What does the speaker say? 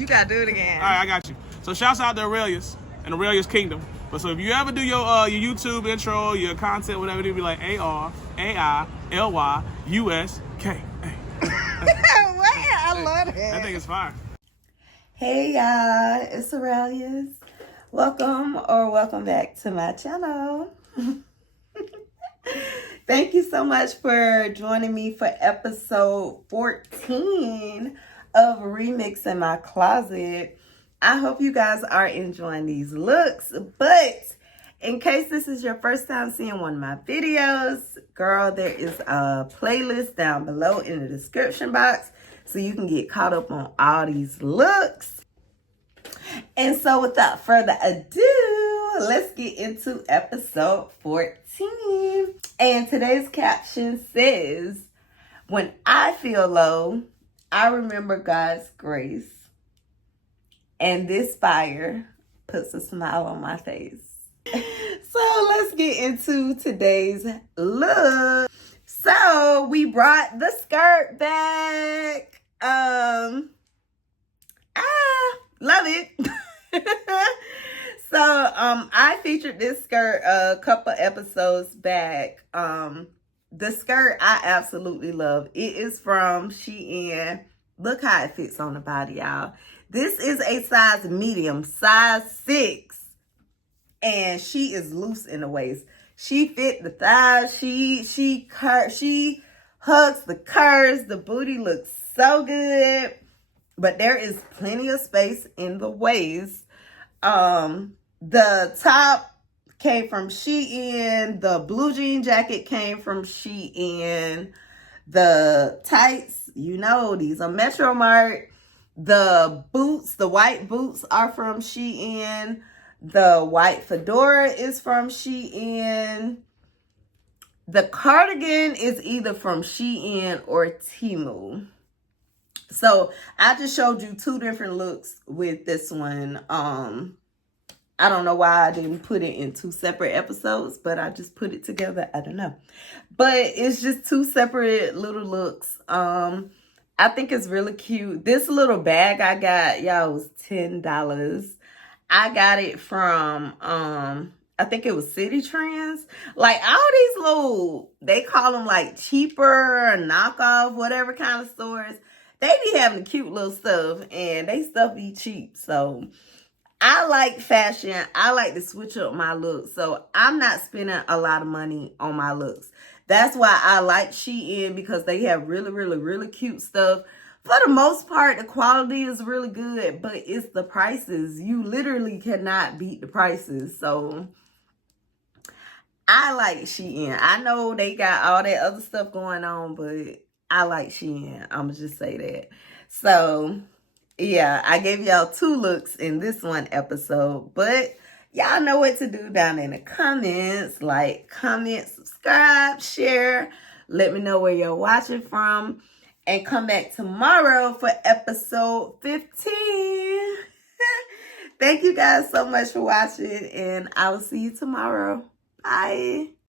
You gotta do it again. All right, I got you. So shouts out to Arailyus and Arailyus Kingdom. But so if you ever do your YouTube intro, your content, whatever, it'll be like ARAILYUSK. I love it. That thing is fire. Hey y'all, it's Arailyus. Welcome back to my channel. Thank you so much for joining me for episode 14 of Remixing My Closet. I hope you guys are enjoying these looks, but in case this is your first time seeing one of my videos, girl, there is a playlist down below in the description box so you can get caught up on all these looks. And so without further ado, let's get into episode 14. And today's caption says, "When I feel low, I remember God's grace. And this fire puts a smile on my face." So let's get into today's look. So we brought the skirt back. Love it. So I featured this skirt a couple episodes back. The skirt I absolutely love. It is from Shein. Look how it fits on the body, y'all. This is a size medium, size 6. And she is loose in the waist. She fit the thighs. She hugs the curves. The booty looks so good. But there is plenty of space in the waist. The top came from Shein. The blue jean jacket came from Shein. The tights, you know, these are Metro Mart. The boots, the white boots are from Shein. The white fedora is from Shein. The cardigan is either from Shein or Temu. So I just showed you 2 different looks with this one. I don't know why I didn't put it in 2 separate episodes, but I just put it together. I don't know. But it's just 2 separate little looks. I think it's really cute. This little bag I got, y'all, was $10. I got it from, I think it was City Trends. Like, all these little, they call them like cheaper, knockoff, whatever kind of stores. They be having cute little stuff, and they stuff be cheap. So I like fashion. I like to switch up my looks. So I'm not spending a lot of money on my looks. That's why I like Shein, because they have really, really, really cute stuff. For the most part, the quality is really good, but it's the prices. You literally cannot beat the prices. So I like Shein. I know they got all that other stuff going on, but I like Shein. I'm going to just say that. So yeah, I gave y'all 2 looks in this one episode, but y'all know what to do down in the comments. Like, comment, subscribe, share. Let me know where you're watching from. And come back tomorrow for episode 15. Thank you guys so much for watching, and I will see you tomorrow. Bye.